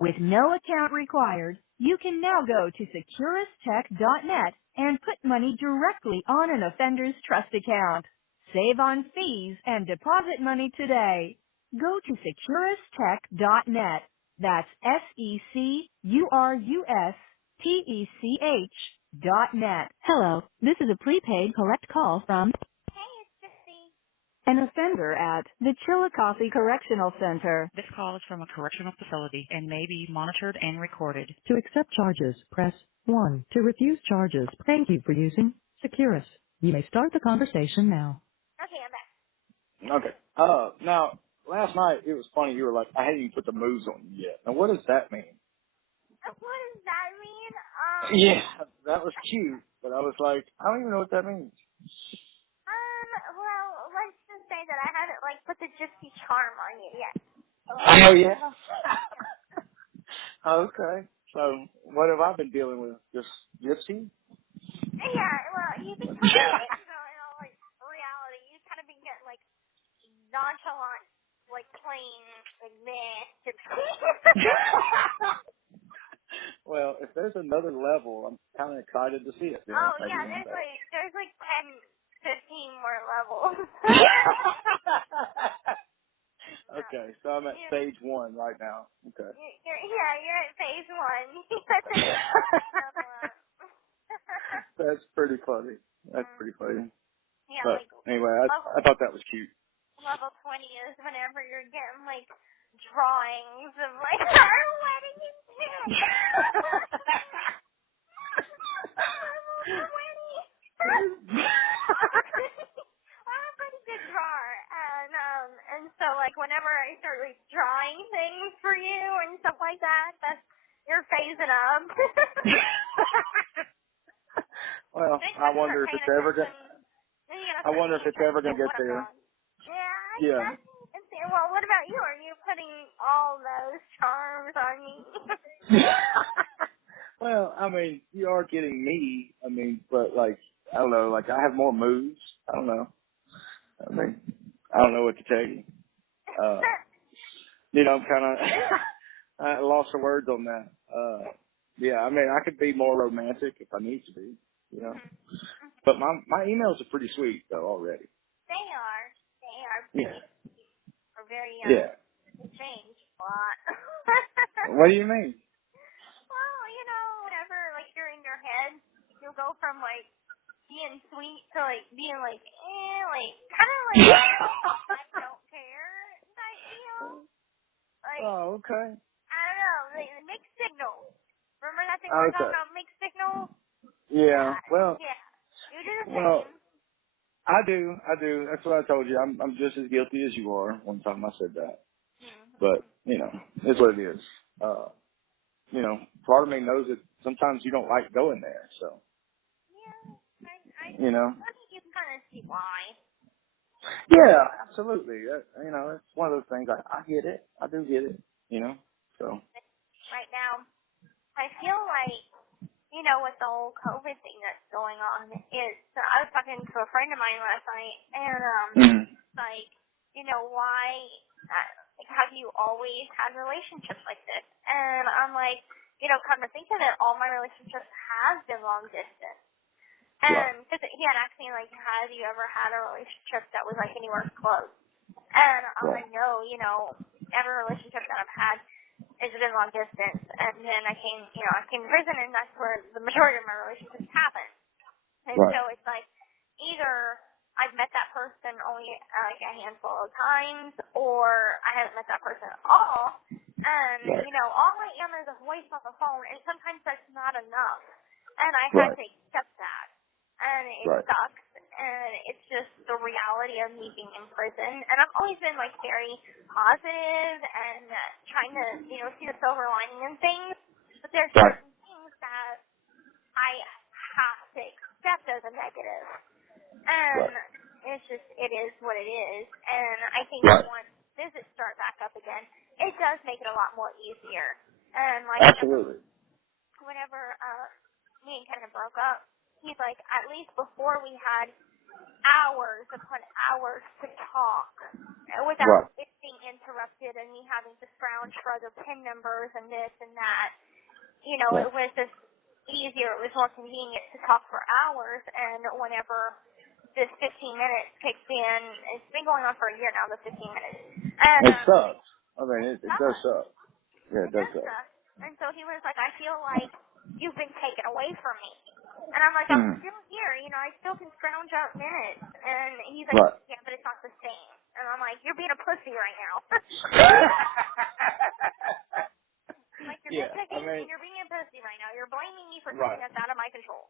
With no account required, you can now go to securistech.net and put money directly on an offender's trust account. Save on fees and deposit money today. Go to securistech.net. That's securustech.net. Hello, this is a prepaid collect call from Hey, it's Gypsy. an offender at the Chillicothe Correctional Center. This call is from a correctional facility and may be monitored and recorded. To accept charges, press 1. To refuse charges, thank you for using Securus. You may start the conversation now. Okay, I'm back. Okay. Now, last night it was funny. You were like, I hadn't even put the moves on you yet. Now, what does that mean? What does that mean? Yeah, that was cute, but I was like, I don't even know what that means. Well, let's just say that I haven't, put the Gypsy charm on you yet. Oh, yeah? Okay. So, what have I been dealing with? Just Gypsy? Yeah, well, you've been kind of, reality. You've kind of been getting, nonchalant, plain, meh, Gypsy. Well, if there's another level, I'm kind of excited to see it. Then. Oh, yeah, there's 10, 15 more levels. Okay, so I'm at stage 1 right now. Okay. You're at phase 1. That's pretty funny. That's pretty funny. Yeah, But anyway, I thought that was cute. Level 20 is whenever you're getting, drawings of, our wedding in pen. Level 20. I'm a pretty good drawer. And so, whenever I start, drawing things for you and stuff like that, you're phasing up. Well, I wonder if it's ever going to get there. Yeah. Well, what about you? Are you putting all those charms on me? Well, I mean, you are getting me. I mean, but I don't know. I have more moves. I don't know. I mean, I don't know what to tell you. I'm kind of I lost the words on that. Yeah, I mean, I could be more romantic if I need to be. But my emails are pretty sweet though already. They are. Yeah. Are very changed a lot. What do you mean? Well, whenever you're in your head, you'll go from being sweet to being kind of I don't care type deal. Oh, okay. I don't know, the mixed signal. Remember that thing we were talking about, mixed signal? Yeah. Well. Yeah. You do the same. Well, I do. That's what I told you. I'm just as guilty as you are. One time I said that. Mm-hmm. But, it's what it is. Part of me knows that sometimes you don't like going there, so. Yeah, I You know. think you can kind of see why. Yeah, absolutely. It's one of those things. I get it. I do get it, so. Right now, I feel with the whole COVID thing that's going on, I was talking to a friend of mine last night, and, why, have you always had relationships like this? And I'm like, come to think of it, all my relationships have been long distance. And because he had asked me, have you ever had a relationship that was, anywhere close? And I'm like, no, every relationship that I've had has been long distance. And then I came to prison, and that's where the majority of my relationships happened. And so it's either I've met that person only a handful of times, or I haven't met that person at all. And, all I am is a voice on the phone, and sometimes that's not enough. And I had to accept that. And it sucks, and it's just the reality of me being in prison. And I've always been, very positive and trying to, see the silver lining in things. But there's certain things that I have to accept as a negative. And it is what it is. And I think once visits start back up again, it does make it a lot more easier. And, absolutely. Whenever me and Kevin broke up, he's like, at least before we had hours upon hours to talk without it being interrupted and me having to scrounge for other PIN numbers and this and that. You know, it was just easier. It was more convenient to talk for hours, and whenever this 15 minutes kicked in, it's been going on for a year now, the 15 minutes. And, it sucks. I mean, it does suck. Yeah, it does suck. And so he was like, I feel like you've been taken away from me. And I'm like, I'm still here, you know, I still can scrounge out minutes. And he's like, yeah, but it's not the same. And I'm like, you're being a pussy right now. Like, you're you're being a pussy right now. You're blaming me for something that's out of my control.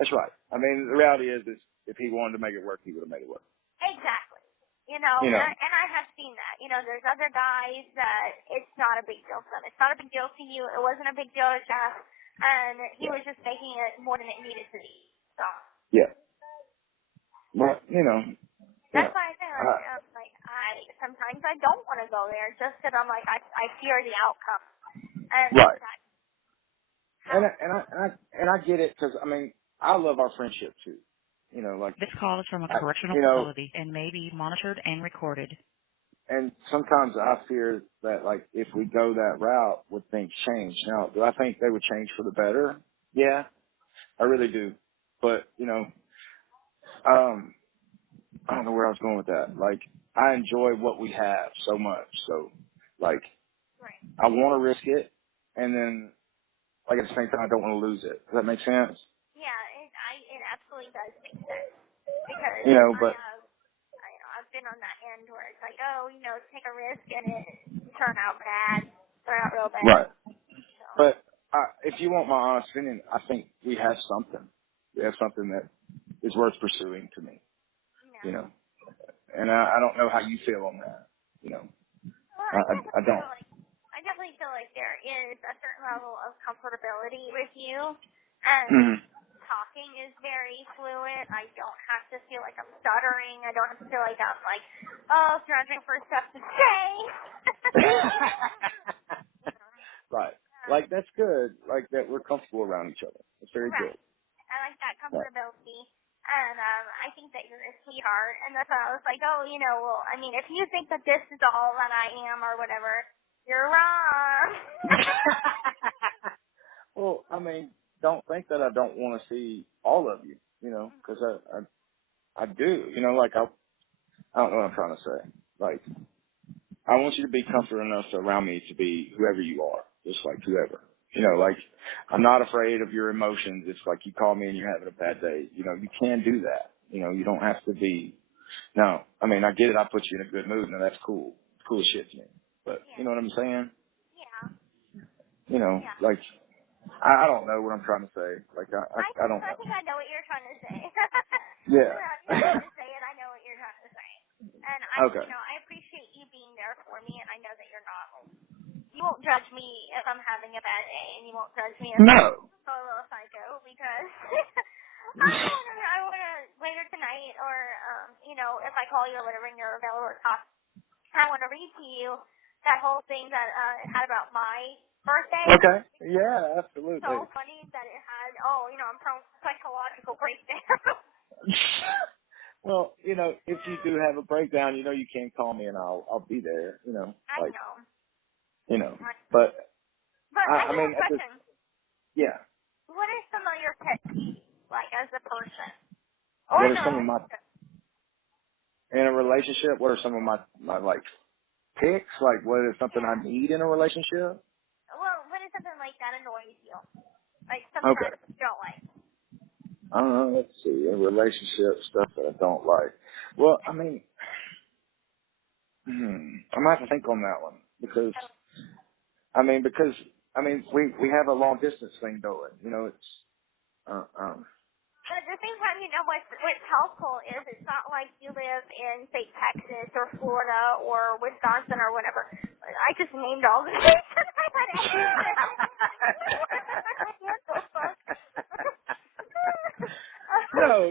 That's right. I mean, the reality is if he wanted to make it work, he would have made it work. Exactly. You know. And I have seen that. You know, there's other guys that it's not a big deal to them. It's not a big deal to you. It wasn't a big deal to Jeff. And he was just making it more than it needed to be. So. Yeah. Well, you know. That's why I say, sometimes I don't want to go there just because I'm like, I fear the outcome. And And I get it because, I mean, I love our friendship too. You know, like. This call is from a correctional facility and may be monitored and recorded. And sometimes I fear that, like, if we go that route, would things change? Now, do I think they would change for the better? Yeah, I really do. But, you know, I don't know where I was going with that. Like, I enjoy what we have so much. So, like, I want to risk it. And then, like, at the same time, I don't want to lose it. Does that make sense? Yeah, it absolutely does make sense. Because, you know, but I've been on that end where it's like, oh, you know, take a risk and it turn out bad. Turn out real bad. Right. So. But if you want my honest opinion, I think we have something. We have something that is worth pursuing to me. Yeah. You know. And I don't know how you feel on that. You know. Well, I don't. I definitely feel like there is a certain level of comfortability with you. And talking is very fluid. I don't have to feel like I'm stuttering. I don't have to feel like I'm like, oh, scrounging for stuff to say. Right. Like, that's good. Like, that we're comfortable around each other. It's very good. I like that comfortability. And I think that you're a sweetheart. And that's why I was like, oh, you know, well, I mean, if you think that this is all that I am or whatever, you're wrong. Well, I mean, don't think that I don't want to see all of you, you know, because I do. You know, like, I don't know what I'm trying to say. Like, I want you to be comfortable enough around me to be whoever you are, just like whoever. You know, like, I'm not afraid of your emotions. It's like you call me and you're having a bad day. You know, you can do that. You know, you don't have to be. No, I mean, I get it. I put you in a good mood. Now, that's cool. Cool shit to me. But, you know what I'm saying? Yeah. You know, like, I don't know what I'm trying to say. Like, I don't know. I think I know what you're trying to say. Yeah. You're trying to say it. I know what you're trying to say. And you know, I appreciate you being there for me, and I know that you're not. You won't judge me if I'm having a bad day, and you won't judge me if I'm a little psycho, because I wanna later tonight, or you know, if I call you or whatever and you're available to talk, I want to read to you that whole thing that it had about my birthday. Okay. Yeah, absolutely. So funny that it had, you know, I'm prone to psychological breakdown. Well, you know, if you do have a breakdown, you know, you can call me and I'll be there. You know, I know. You know, but I mean, have a question. Yeah. What are some of your pet peeves, like, as a person? What are some of my in a relationship? What are some of my like picks? Like, what is something I need in a relationship? Well, what is something like that annoys you? Like something that you don't like? Let's see. In relationship stuff that I don't like. Well, I mean, I'm gonna have to think on that one because we have a long distance thing going. You know, it's But at the same time, you know, what's helpful is it's not like you live in, say, Texas or Florida or Wisconsin or whatever. I just named all the states.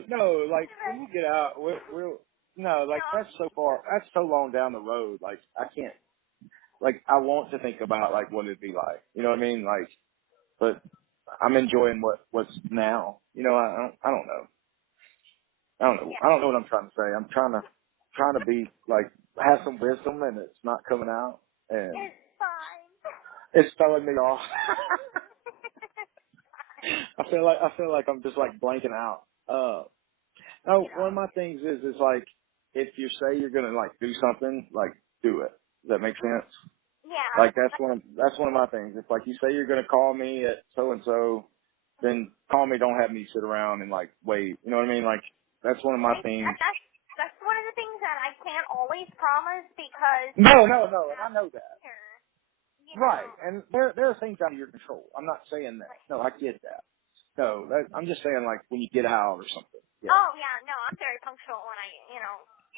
No, like, when you get out, that's so far, that's so long down the road, like, I can't, like, I want to think about, like, what it'd be like, you know what I mean, like, but I'm enjoying what's now, you know, I don't know. I don't know what I'm trying to say. I'm trying to be like have some wisdom, and it's not coming out, and It's fine. it's throwing me off. I feel like I'm just like blanking out. No, one of my things is like if you say you're gonna like do something, like do it. Does that make sense? Yeah. Like that's one of my things. If like you say you're gonna call me at so and so, then call me. Don't have me sit around and like wait. You know what I mean? Like that's one of my things. That's one of the things that I can't always promise because. No, and I know that. You know. Right, and there are things out of your control. I'm not saying that. No, I get that. No, I'm just saying like when you get out or something. Yeah. Oh yeah, no, I'm very punctual when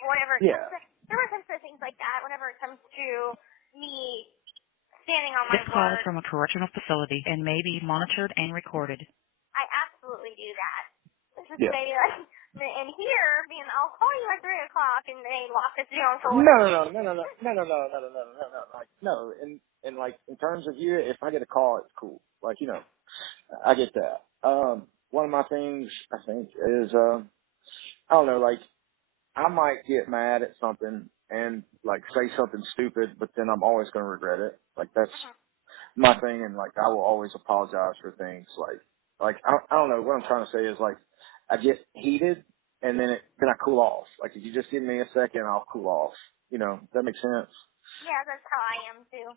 whenever it comes to, there were comes to things like that, whenever it comes to me standing on my This call is word. from a correctional facility and may be monitored and recorded. I absolutely do that. Just Yeah. say like, and here, I'll call you at 3:00 and they lock us down for No. Like no, and like in terms of you, if I get a call, it's cool. Like I get that. One of my things I think is I don't know, like I might get mad at something and like say something stupid, but then I'm always gonna regret it. Like that's my thing, and like I will always apologize for things. Like I don't know what I'm trying to say is like I get heated and then I cool off. Like if you just give me a second, I'll cool off. Does that make sense? Yeah, that's how I am too.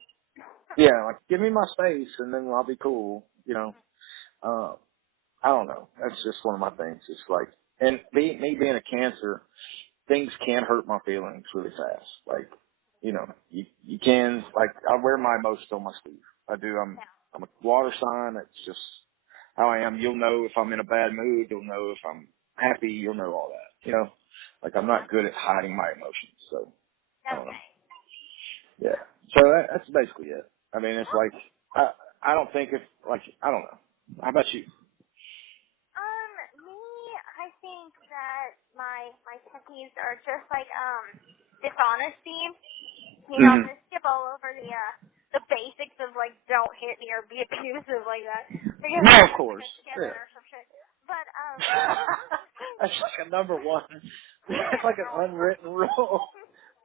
Yeah, like give me my space and then I'll be cool. I don't know. That's just one of my things. It's like, and me being a Cancer, things can hurt my feelings really fast. Like, you can, like, I wear my emotions on my sleeve. I do. I'm a water sign. It's just how I am. You'll know if I'm in a bad mood. You'll know if I'm happy. You'll know all that. Like I'm not good at hiding my emotions. So, I don't know. Yeah. So that's basically it. I mean, it's like, I don't think it's like, I don't know. How about you? Me, I think that my pet peeves are just like dishonesty. I'm gonna skip all over the basics of like don't hit me or be abusive like that. No, of course. Or some shit. But that's like a number one. It's like an unwritten rule.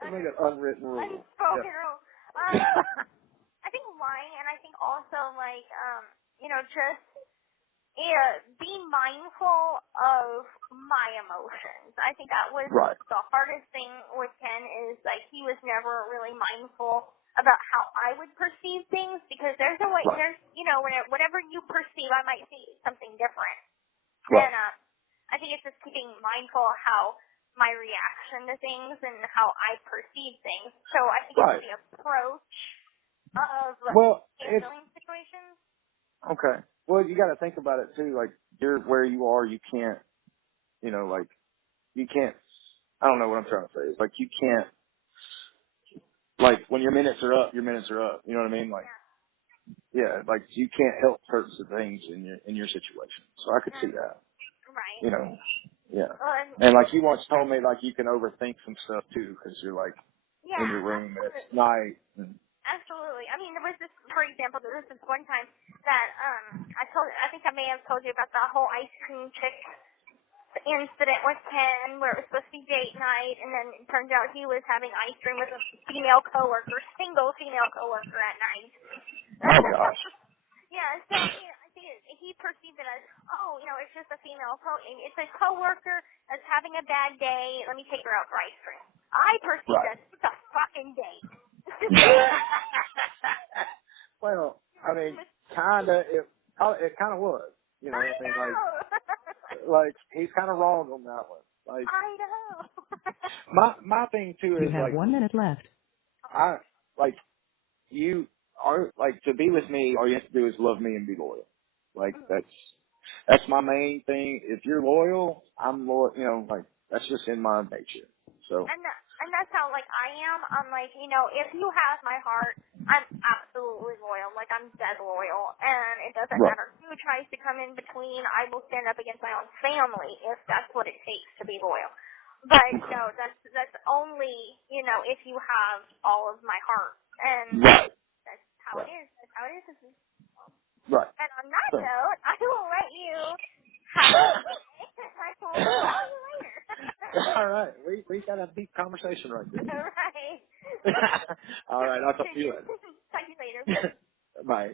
It's like an unwritten rule. Unspoken rule. I think lying, and I think also like just be mindful of my emotions. I think that was the hardest thing with Ken is like he was never really mindful about how I would perceive things because there's a way whatever you perceive I might see something different. And I think it's just keeping mindful of how my reaction to things and how I perceive things. So I think it's the approach of handling situations. Okay. Well, you got to think about it too. Like you're where you are, you can't, like you can't. I don't know what I'm trying to say. It's like you can't. Like when your minutes are up, your minutes are up. You know what I mean? Like, yeah, like you can't help certain things in your situation. So I could see that. Right. Yeah. And like you once told me, like you can overthink some stuff too because you're like in your room and it's night. Absolutely. I mean, there was this, for example, there was this one time that I think I may have told you about the whole ice cream chick incident with Ken where it was supposed to be date night, and then it turns out he was having ice cream with a single female coworker at night. Oh gosh. Yeah, so I think he perceived it as, it's just a female it's a coworker that's having a bad day. Let me take her out for ice cream. I perceived it as it's a fucking date. Well, I mean, it kind of was. I mean, like he's kind of wrong on that one. Like I know. my thing too is you have like 1 minute left. You are like to be with me. All you have to do is love me and be loyal. Like that's my main thing. If you're loyal, I'm loyal. Like that's just in my nature. So. And that's how, like, I am. I'm like, if you have my heart, I'm absolutely loyal. Like, I'm dead loyal. And it doesn't matter who tries to come in between. I will stand up against my own family if that's what it takes to be loyal. But, no, that's only, if you have all of my heart. And that's how it is. That's how it is. Right. And on that note, I will let you have I will call you later. All right. We got a deep conversation right there. All right. All right. I'll talk to you later. Talk to you later. Bye.